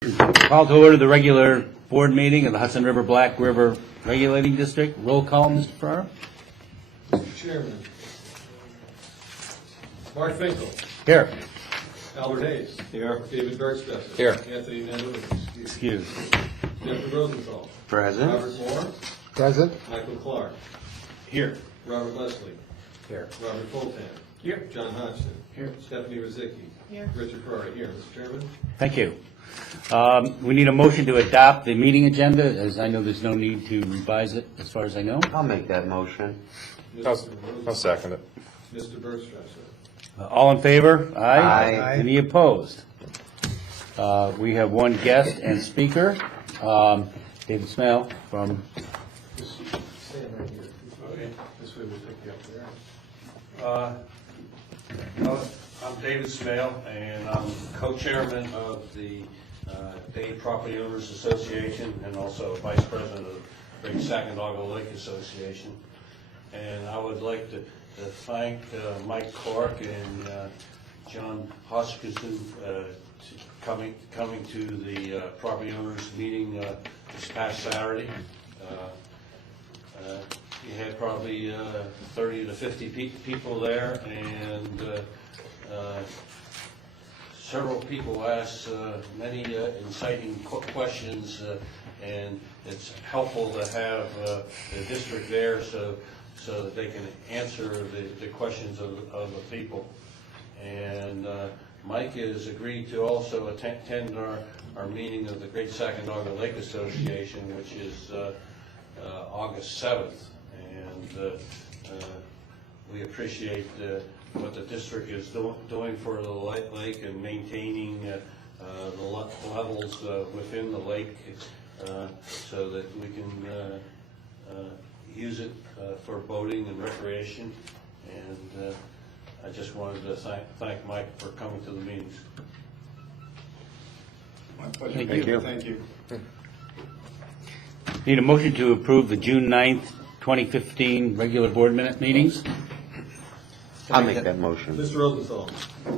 Call to order the regular board meeting of the Hudson River Black River Regulating District. Roll call, Mr. Farrar. Mr. Chairman. Mark Finkel. Here. Albert Hayes. Here. David Bergstresser. Here. Anthony Nandovis. Excuse. Jeffrey Rosenthal. Present. Robert Moore. Present. Michael Clark. Here. Robert Leslie. Here. Robert Fulton. Here. John Hodgson. Here. Stephanie Rizicki. Here. Richard Ferrari. Here. Mr. Chairman. Thank you. We need a motion to adopt the meeting agenda, as I know there's no need to revise it, as far as I know. I'll make that motion. I'll second it. Mr. Bergstresser. All in favor? Aye. Any opposed? We have one guest and speaker, David Smale from... Stand right here. Okay. This way we'll pick you up there. I'm David Smale, and I'm co-chairman of the Dade Property Owners Association and also vice president of the Great Sacandaga Lake Association. And I would like to thank Mike Clark and John Hodgson coming to the property owners meeting this past Saturday. You had probably 30 to 50 people there, and several people asked many inciting questions, and it's helpful to have the district there so that they can answer the questions of the people. And Mike has agreed to also attend our meeting of the Great Sacandaga Lake Association, which is August 7th. And we appreciate what the district is doing for the lake and maintaining the levels within the lake so that we can use it for boating and recreation. And I just wanted to thank Mike for coming to the meetings. My pleasure. Thank you. Thank you. Need a motion to approve the June 9th, 2015 regular board minute meetings. I'll make that motion. Mr. Rosenthal.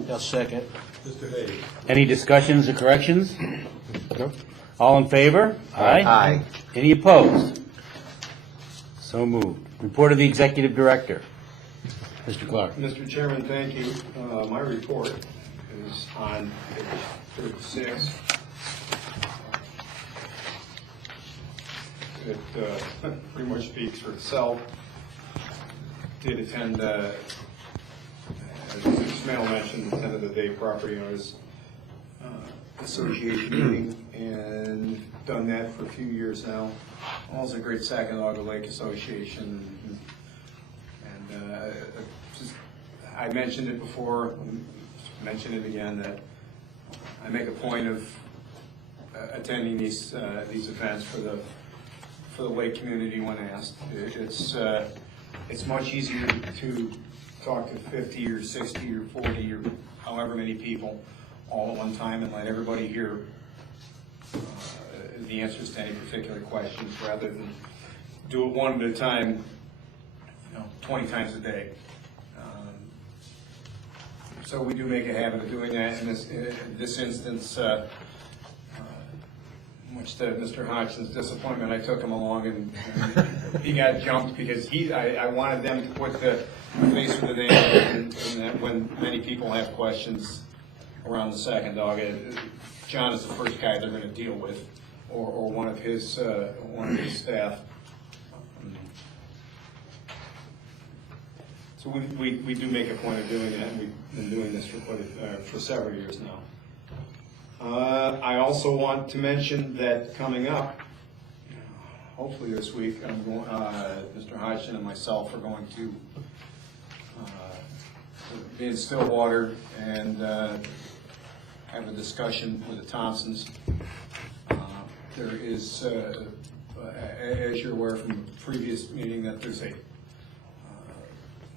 I'll second. Mr. Hayes. Any discussions or corrections? No. All in favor? Aye. Any opposed? So moved. Report of the Executive Director. Mr. Clark. Mr. Chairman, thank you. My report is on page 36. It pretty much speaks for itself. Did attend, as Mr. Smale mentioned, attended the Dade Property Owners Association meeting, and done that for a few years now. Also, Great Sacandaga Lake Association. And I mentioned it before, mention it again, that I make a point of attending these events for the lake community when asked. It's much easier to talk to 50 or 60 or 40 or however many people all at one time and let everybody hear the answers to any particular questions rather than do it one at a time, 20 times a day. So we do make a habit of doing that. In this instance, much to Mr. Hodgson's disappointment, I took him along and he got jumped because I wanted them to put the face with the name and that when many people have questions around the Sacandaga, John is the first guy they're going to deal with, or one of his staff. So we do make a point of doing that, and we've been doing this for several years now. I also want to mention that coming up, hopefully this week, Mr. Hodgson and myself are going to be in Stillwater and have a discussion with the Thompsons. There is, as you're aware from the previous meeting, that there's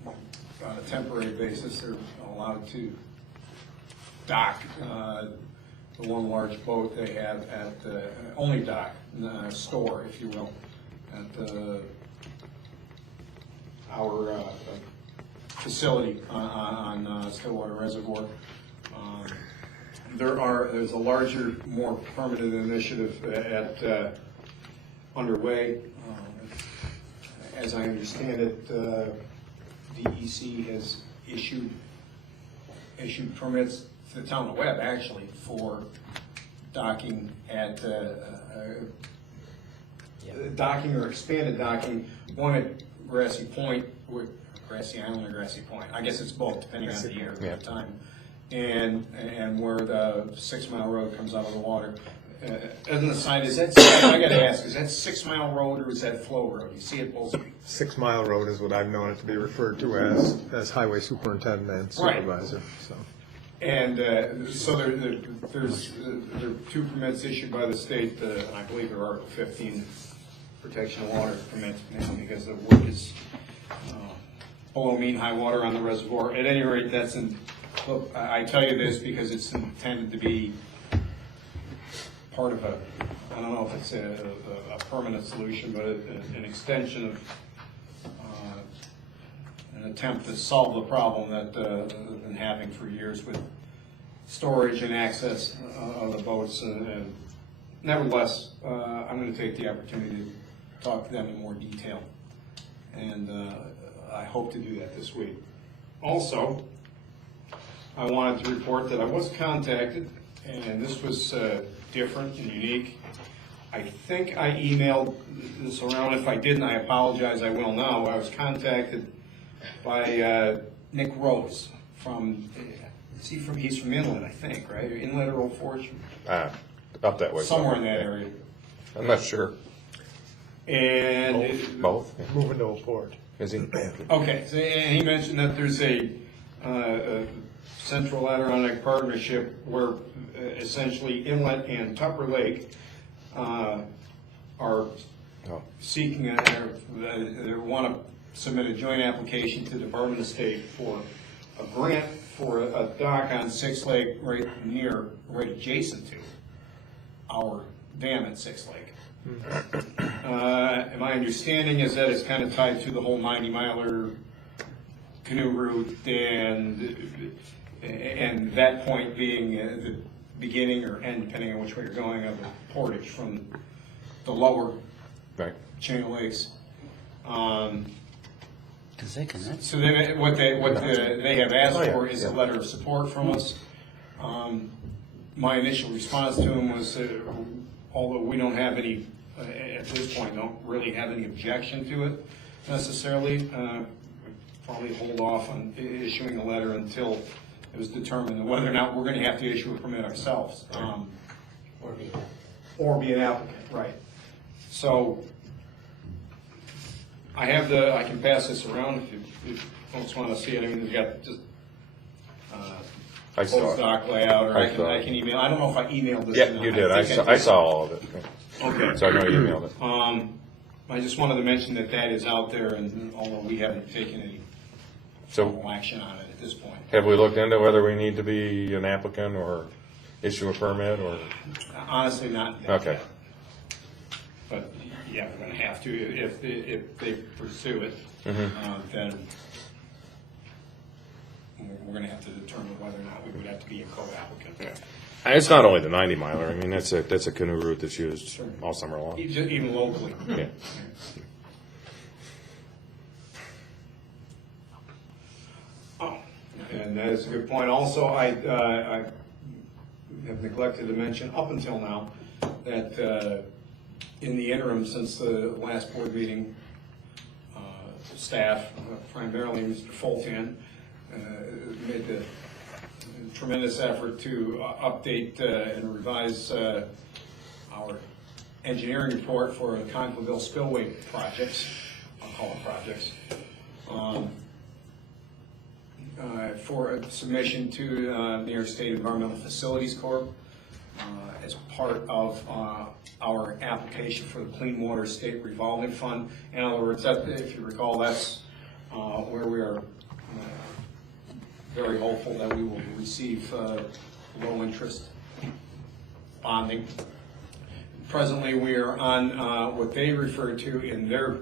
on a temporary basis, they're allowed to dock the one large boat they have at the only dock, store, if you will, at our facility on Stillwater Reservoir. there's a larger, more permanent initiative underway. As I understand it, DEC has issued permits to the town of Webb, actually, for docking at docking or expanded docking, one at Grassy Point, Grassy Island or Grassy Point. I guess it's both, depending on the year at the time. And where the 6 Mile Road comes out of the water. As an aside, is that, I gotta ask, is that 6 Mile Road or is that Flow Road? You see it both? 6 Mile Road is what I've known it to be referred to as highway superintendent and supervisor, so. And so there are 2 permits issued by the state, I believe they're Article 15 protection of water permits, mainly because the work is below mean high water on the reservoir. At any rate, that's look, I tell you this because it's intended to be part of I don't know if it's a permanent solution, but an extension of an attempt to solve the problem that we've been having for years with storage and access of the boats. And nevertheless, I'm going to take the opportunity to talk to them in more detail. And I hope to do that this week. Also, I wanted to report that I was contacted, and this was different and unique. I think I emailed this around. If I didn't, I apologize. I will now. I was contacted by Nick Rose from, he's from Inlet, I think, right? Inlet or Old Fortune? Up that way. Somewhere in that area. I'm not sure. And Both? Moving to Old Fort. Is he? okay, so, and he mentioned that there's a Central Adirondack partnership where essentially Inlet and Tupper Lake are seeking, they want to submit a joint application to the Department of State for a grant for a dock on Six Lake right adjacent to our dam at Six Lake. My understanding is that it's kind of tied to the whole 90-miler canoe route, and that point being the beginning or end, depending on which way you're going, of the portage from the lower chain of lakes. So what they have asked for is a letter of support from us. My initial response to him was, although we don't have any, at this point, don't really have any objection to it necessarily, probably hold off on issuing a letter until it was determined whether or not we're going to have to issue a permit ourselves. Or be an applicant, right. So I can pass this around if folks want to see it. I mean, we've got just full dock layout, or I can email. I don't know if I emailed this. Yeah, you did. I saw all of it. Okay. So I know you emailed it. I just wanted to mention that is out there, and although we haven't taken any formal action on it at this point. Have we looked into whether we need to be an applicant or issue a permit, or? Honestly, not yet. Okay. But yeah, we're going to have to if they pursue it. Then we're going to have to determine whether or not we would have to be a co-applicant. Yeah. And it's not only the 90-miler. I mean, that's a canoe route that's used all summer long. Even locally. Yeah. Oh, and that is a good point. Also, I have neglected to mention up until now that in the interim, since the last board meeting, staff, primarily Mr. Fulton, made the tremendous effort to update and revise our engineering report for the Conklinville spillway projects. I'll call them projects. For a submission to New York State Environmental Facilities Corp. As part of our application for the Clean Water State Revolving Fund. In other words, if you recall, that's where we are very hopeful that we will receive low interest bonding. Presently, we are on what they refer to in their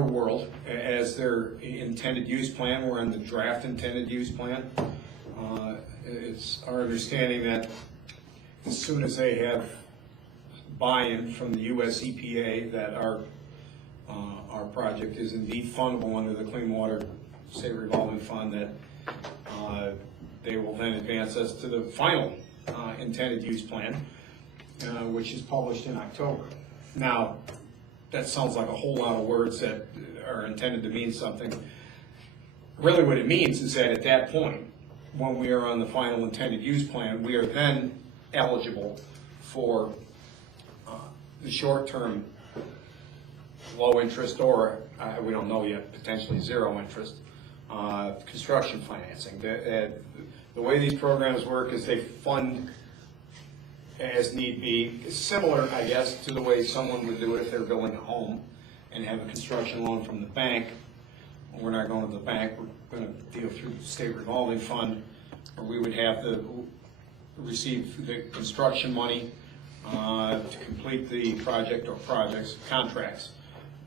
world as their intended use plan. We're on the draft intended use plan. it's our understanding that as soon as they have buy-in from the US EPA that our project is indeed fundable under the Clean Water State Revolving Fund, that they will then advance us to the final intended use plan, which is published in October. Now, that sounds like a whole lot of words that are intended to mean something. Really what it means is that at that point, when we are on the final intended use plan, we are then eligible for the short-term low interest, or we don't know yet, potentially zero interest, construction financing. The way these programs work is they fund as need be, similar, I guess, to the way someone would do it if they're building a home and have a construction loan from the bank. We're not going to the bank, we're going to deal through the state revolving fund, or we would have to receive the construction money to complete the project or projects, contracts.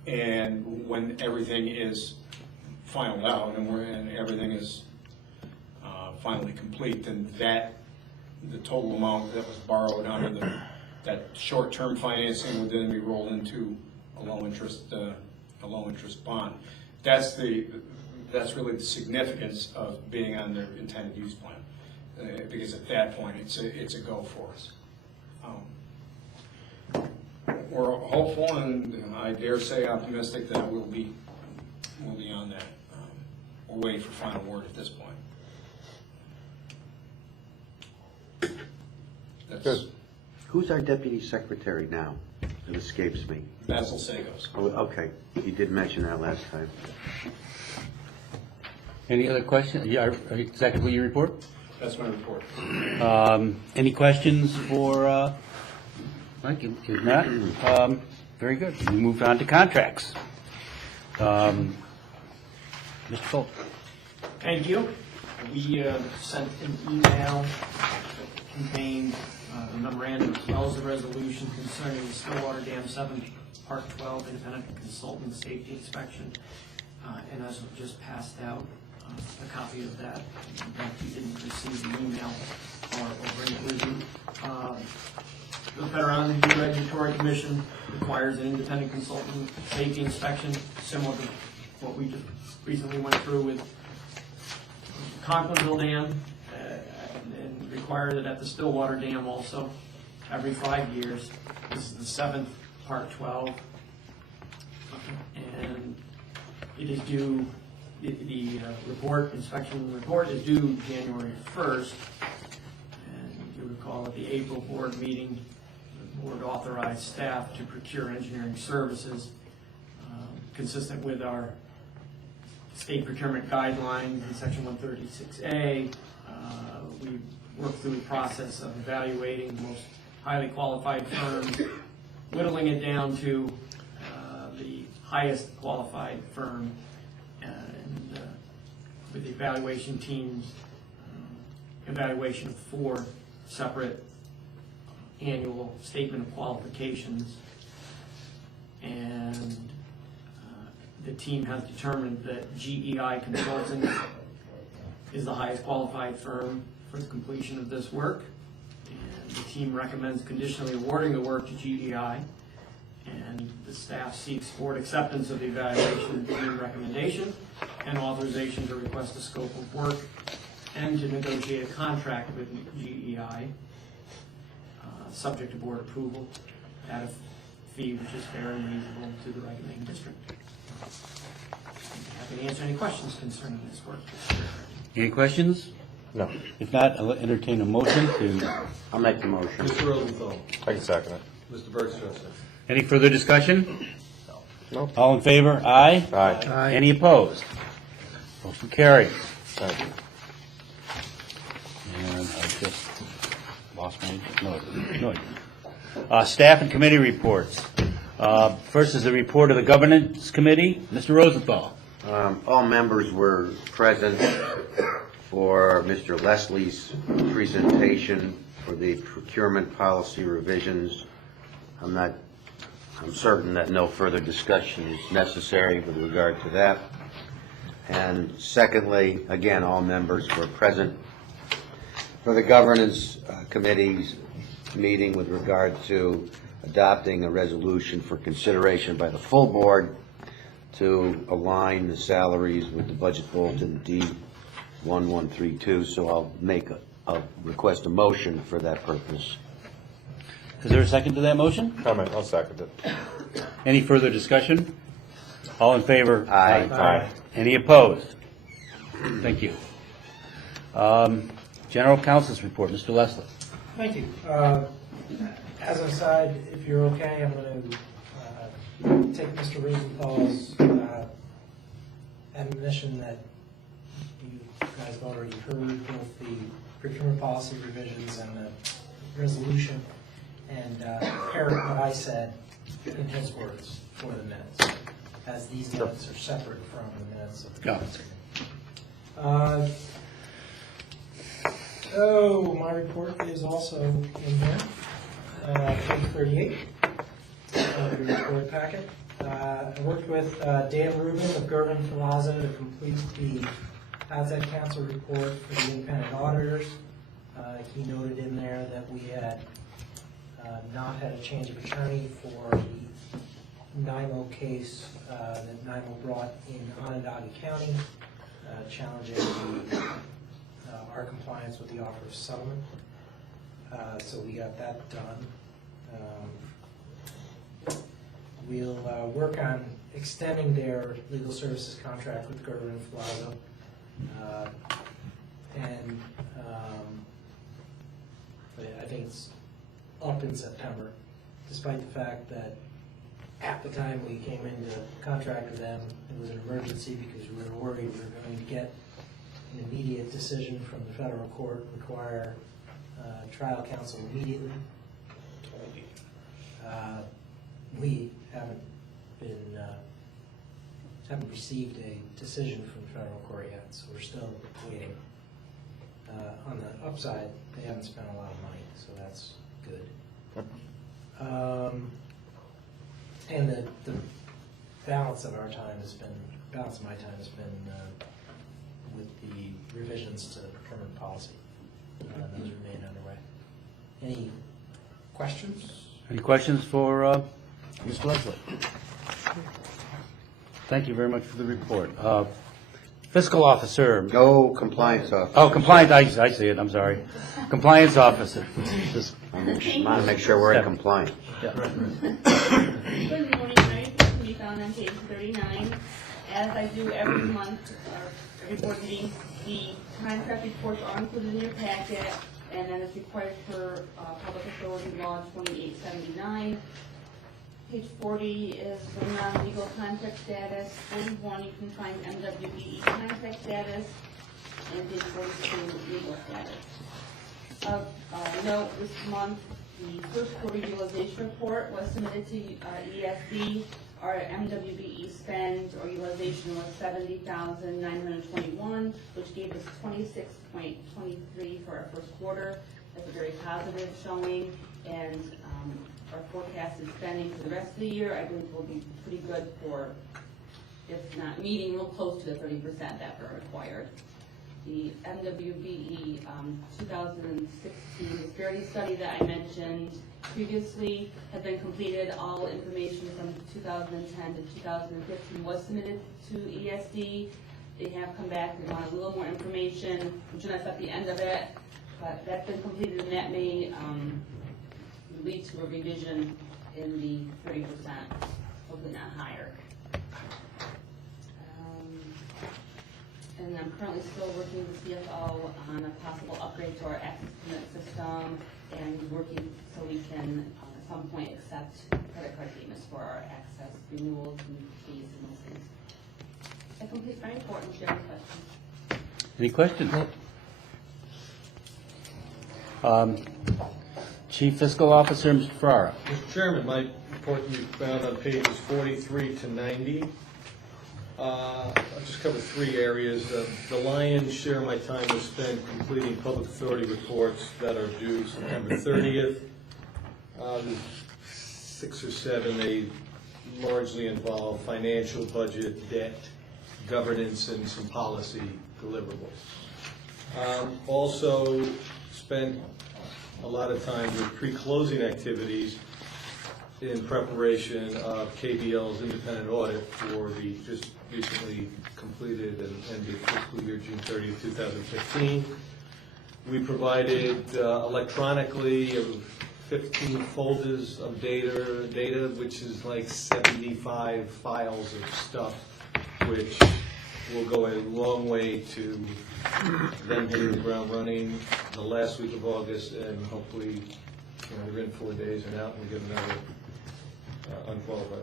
And when everything is finalized out and everything is finally complete, then the total amount that was borrowed under that short-term financing would then be rolled into a low-interest bond. That's really the significance of being on their intended use plan, because at that point it's a go for us. We're hopeful, and I dare say optimistic, that we'll be on that. We're waiting for final word at this point. Good. Who's our deputy secretary now? It escapes me. Basil Sagos. Oh, okay, you did mention that last time. Any other questions? Yeah, is that complete your report? That's my report. Any questions for Mike? If not, very good. We move on to contracts. Mr. Fulton. Thank you. We sent an email that contained a memorandum as well as a resolution concerning the Stillwater Dam 7 Part 12 independent consultant safety inspection. And as we just passed out a copy of that, if you didn't receive the email or bring it with you. The Federal Energy Regulatory Commission requires an independent consultant safety inspection, similar to what we just recently went through with Conklinville Dam, and require that at the Stillwater Dam also every 5 years. This is the 7th Part 12, and it is due. The inspection report is due January 1st, and you recall at the April board meeting, the board authorized staff to procure engineering services consistent with our state procurement guidelines in section 136A. We worked through the process of evaluating the most highly qualified firms, whittling it down to the highest qualified firm, and with the evaluation teams, evaluation of 4 separate annual statement of qualifications, and the team has determined that GEI Consulting is the highest qualified firm for the completion of this work, and the team recommends conditionally awarding the work to GEI, and the staff seeks board acceptance of the evaluation team recommendation and authorization to request a scope of work and to negotiate a contract with GEI, subject to board approval at a fee which is fair and reasonable to the recommending district. Happy to answer any questions concerning this work. Any questions? No. If not, I'll entertain a motion to. I'll make the motion. Mr. Rosenthal, I can second it. Mr. Bergstrasser. Any further discussion? No. All in favor? Aye. Aye. Any opposed? Motion carries. Thank you. And I just lost my note. Staff and committee reports. First is the report of the governance committee. Mr. Rosenthal. All members were present for Mr. Leslie's presentation for the procurement policy revisions. I'm certain that no further discussion is necessary with regard to that. And secondly, again, all members were present For the governance committee's meeting with regard to adopting a resolution for consideration by the full board to align the salaries with the budget bulletin D1132, so I'll request a motion for that purpose. Is there a second to that motion? Comment, I'll second it. Any further discussion? All in favor? Aye. Aye. Any opposed? Thank you. General Counsel's report, Mr. Leslie. Thank you. As an aside, if you're okay, I'm going to take Mr. Rosenthal's admonition that you guys have already heard both the procurement policy revisions and the resolution, and parrot what I said in his words for the minutes, as these minutes are separate from the minutes of the Yeah. council. So my report is also in here, page 38 of your report packet. I worked with Dan Rubin of Gervin Plaza to complete the outside council report for the independent auditors. He noted in there that we had not had a change of attorney for the NIMO case that NIMO brought in Onondaga County, challenging our compliance with the offer of settlement. So we got that done. We'll work on extending their legal services contract with Gervin Plaza. And I think it's up in September, despite the fact that at the time we came into contract with them, it was an emergency because we were worried we were going to get an immediate decision from the federal court, require trial counsel immediately. We haven't received a decision from the federal court yet, so we're still waiting. On the upside, they haven't spent a lot of money, so that's good. And the balance of our time has been, balance of my time has been with the revisions to procurement policy. Those remain underway. Any questions? Any questions for Mr. Leslie? Thank you very much for the report. Fiscal officer. No compliance officer. Oh, compliance, I see it, I'm sorry. Compliance officer. Just- I want to make sure we're in compliance. yeah. Good morning, my report can be found on page 39. As I do every month, every board meeting, the contract reports are included in your packet, and then it's required for Public Authority Law 2879. Page 40 is the non-legal contract status. 41, you can find MWBE contract status, and page 42, legal status. Of note, this month, the first quarter utilization report was submitted to ESD. Our MWBE spend or utilization was $70,921, which gave us 26.23 for our first quarter. That's a very positive showing, and our forecasted spending for the rest of the year, I believe, will be pretty good for, if not meeting, real close to the 30% that were required. The MWBE 2016 disparity study that I mentioned previously has been completed. All information from 2010 to 2015 was submitted to ESD. They have come back, they want a little more information, which is at the end of it, but that's been completed, and that may lead to a revision in the 30%, hopefully not higher. And I'm currently still working with CFO on a possible upgrade to our access payment system, and working so we can at some point accept credit card payments for our access renewals and fees and those things. That completes my report, and share any questions. Any questions? Chief Fiscal Officer, Mr. Ferrara. Mr. Chairman, my report can be found on pages 43 to 90. I'll just cover three areas. The lion's share of my time was spent completing public authority reports that are due September 30th. 6 or 7, they largely involve financial, budget, debt, governance, and some policy deliverables. Also, spent a lot of time with pre-closing activities in preparation of KBL's independent audit for the just recently completed and ended fiscal year June 30th, 2015. We provided electronically 15 folders of data, which is like 75 files of stuff, which will go a long way to them hitting the ground running the last week of August, and hopefully, we're in 4 days and out, and we get another unqualified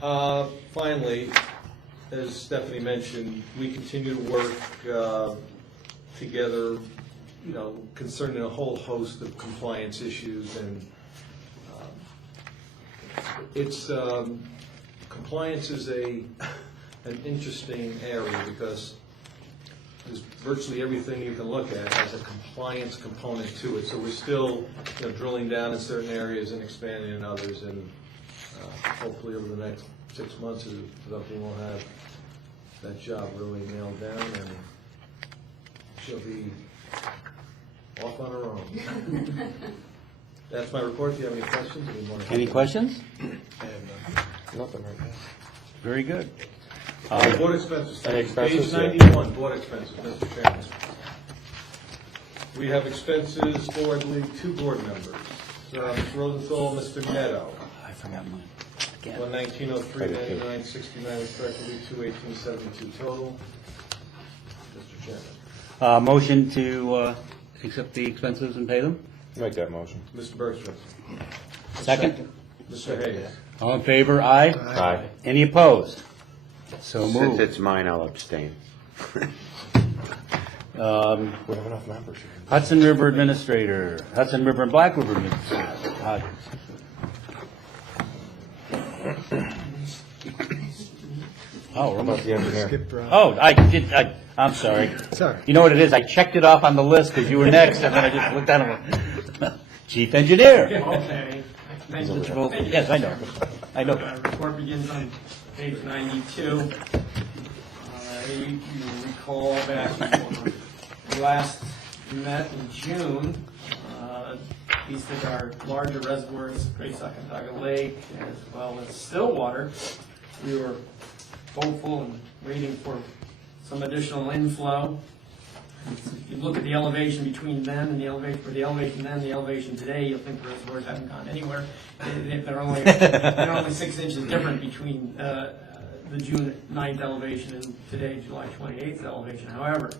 audit. Finally, as Stephanie mentioned, we continue to work together, concerning a whole host of compliance issues, and it's compliance is an interesting area because there's virtually everything you can look at has a compliance component to it. So we're still drilling down in certain areas and expanding in others, and hopefully over the next 6 months or something we'll have that job really nailed down, and she'll be off on her own. That's my report. Do you have any questions? Any questions? Nothing right now. Very good. Board expenses. expenses, Page yeah. 91, board expenses, Mr. Chairman. We have expenses for, I believe, 2 board members. Mr. Rosenthal, Mr. Neto. I forgot mine. Again. 11903, 9969 respectively, 21872 total. Mr. Chairman. Motion to accept the expenses and pay them? Make that motion. Mr. Bergstrom. Second? Mr. Hayes. All in favor? Aye. Aye. Any opposed? So Since moved. it's mine, I'll abstain. We have enough members here. Hudson River Administrator, Hudson River and Black River Administrator. Oh, How about the engineer? Skip Brown. I'm sorry. Sorry. You know what it is? I checked it off on the list because you were next, and then I just looked down and went, Chief Engineer. Okay. Thank you. Yes, I know. I know. Report begins on page 92. You recall back when we last met in June, these are our larger reservoirs, Great Sacandaga Lake, as well as Stillwater. We were hopeful and waiting for some additional inflow. If you look at the elevation between them and the elevation, or the elevation then, the elevation today, you'll think the reservoirs haven't gone anywhere. They're only 6 inches different between the June 9th elevation and today, July 28th elevation. However,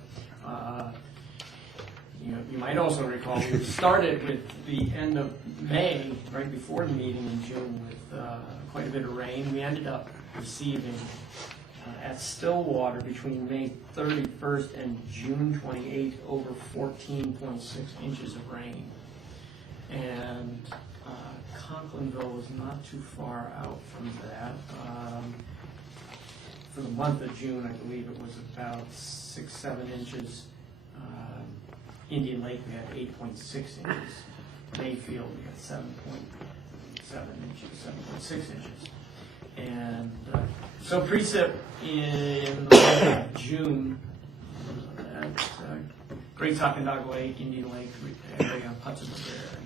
you might also recall we started with the end of May, right before the meeting in June, with quite a bit of rain. We ended up receiving at Stillwater between May 31st and June 28th over 14.6 inches of rain. And Conklinville was not too far out from that. For the month of June, I believe it was about 6-7 inches. Indian Lake, we had 8.6 inches. Mayfield, we had 7.7 inches, 7.6 inches. And so precip in the month of June at Great Sacandaga Lake, Indian Lake area, Hudson River area,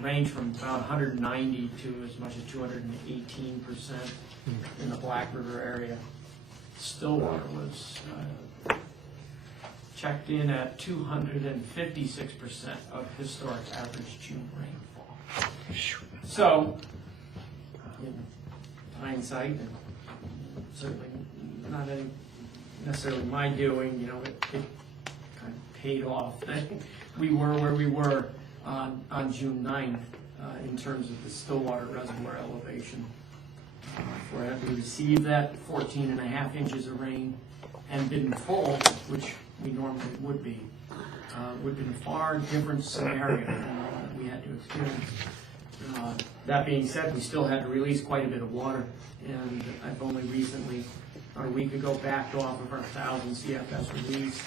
ranged from about 190 to as much as 218% in the Black River area. Stillwater was checked in at 256% of historic average June rainfall. So, in hindsight, and certainly not necessarily my doing, it kind of paid off. We were where we were on June 9th in terms of the Stillwater Reservoir elevation. For had we received that 14.5 inches of rain and been full, which we normally would be, would have been a far different scenario than we had to experience. That being said, we still had to release quite a bit of water, and I've only recently, about a week ago, backed off of our 1,000 CFS release.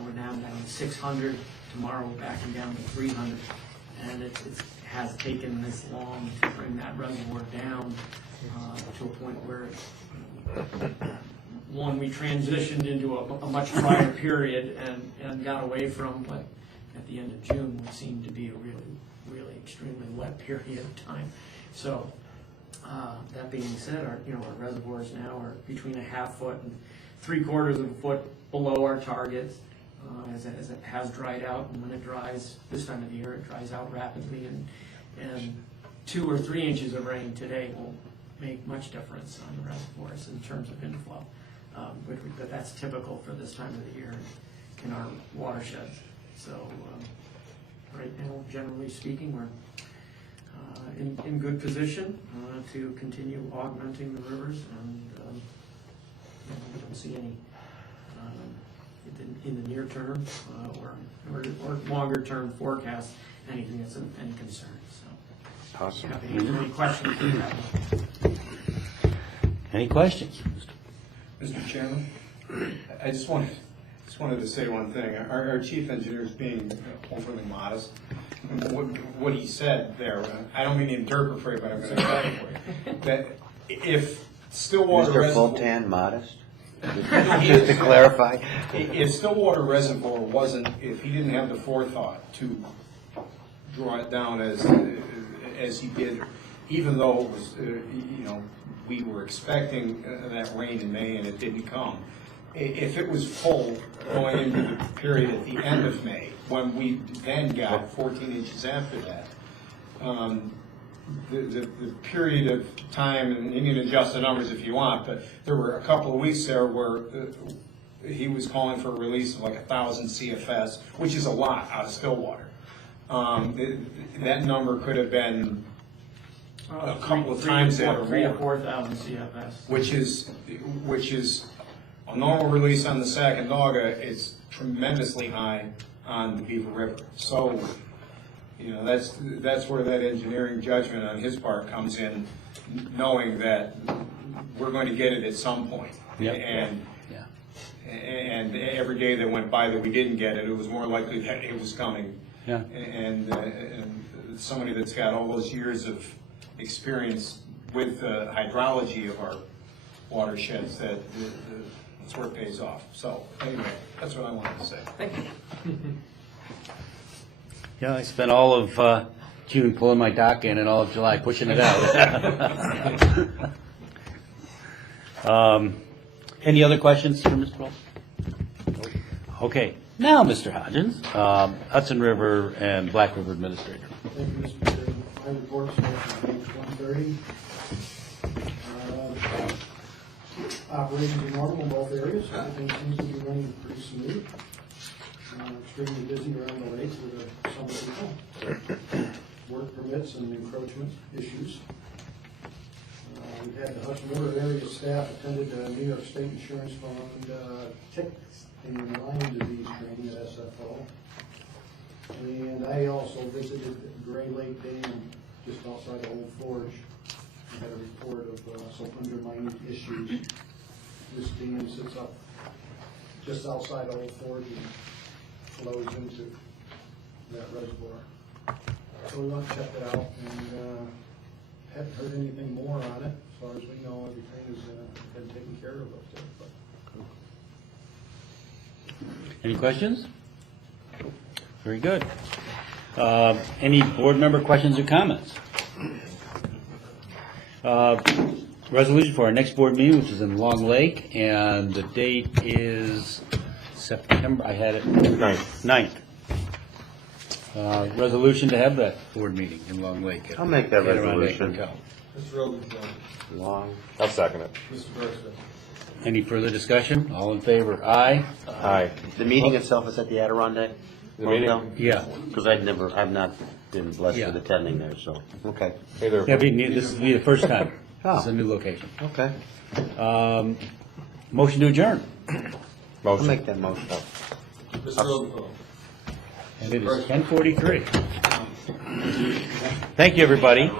We're now down to 600. Tomorrow we're backing down to 300, and it has taken this long to bring that reservoir down to a point where, one, we transitioned into a much drier period and got away from what at the end of June would seem to be a really extremely wet period of time. So, that being said, our reservoirs now are between a half foot and 3/4 of a foot below our targets, as it has dried out, and when it dries this time of the year, it dries out rapidly, and 2 or 3 inches of rain today won't make much difference on the reservoirs in terms of inflow. But that's typical for this time of the year in our watersheds. So right now, generally speaking, we're in good position to continue augmenting the rivers, and we don't see any in the near term or longer term forecast anything that's of any concern. So, Awesome. happy to answer any questions you have. Any questions? Mr. Chairman, I just wanted to say one thing. Our chief engineer is being overly modest. What he said there, I don't mean to interpret for you, but I'm going to tell you for you. That if Stillwater Mr. Reservoir... Fulton, modest? Just to clarify. If Stillwater Reservoir wasn't, if he didn't have the forethought to draw it down as he did, even though it was, we were expecting that rain in May and it didn't come. If it was full going into the period at the end of May, when we then got 14 inches after that, the period of time, and you can adjust the numbers if you want, but there were a couple of weeks there where he was calling for a release of like 1,000 CFS, which is a lot out of Stillwater. That number could have been a couple of times that or 3,000 to more, 4,000 CFS. which is a normal release on the Sacandaga. It's tremendously high on the Beaver River. So, that's where that engineering judgment on his part comes in, knowing that we're going to get it at some point. Yep. And every day that went by that we didn't get it, it was more likely that it was coming. Yeah. And somebody that's got all those years of experience with the hydrology of our watersheds, that's where it pays off. So anyway, that's what I wanted to say. Thank you. Yeah, I spent all of June pulling my dock in and all of July pushing it out. Any other questions for Mr. Paul? Okay, now, Mr. Hodgins, Hudson River and Black River Administrator. Thank you, Mr. Chairman. My report starts on page 130. Operations are normal in both areas. Everything seems to be running pretty smooth. Extremely busy around the lake with the summer people. Work permits and encroachment issues. We've had the Hudson River area staff attended the New York State Insurance Fund ticks and Lyme disease training at SFO. And I also visited Gray Lake Dam just outside of Old Forge. I had a report of some undermining issues. This dam sits up just outside of Old Forge and flows into that reservoir. So we went and checked it out, and haven't heard anything more on it. As far as we know, everything has been taken care of up there. But Any questions? Very good. Any board member questions or comments? Resolution for our next board meeting, which is in Long Lake, and the date is September, I had it. 9th. Resolution to have that board meeting in Long Lake. I'll make that Adirondack resolution. Hotel. Mr. Rosenthal, Long. I'll second it. Mr. Bergson. Any further discussion? All in favor? Aye? Aye. The meeting itself is at the Adirondack? The meeting? Yeah. Because I've not been blessed Yeah. with attending there, so, okay. Hey there. Yeah, this will be the first time. Oh. It's a new location. Okay. Motion to adjourn. I'll Motion. make that motion. Mr. Rosenthal. And it is 10:43. Thank you, everybody.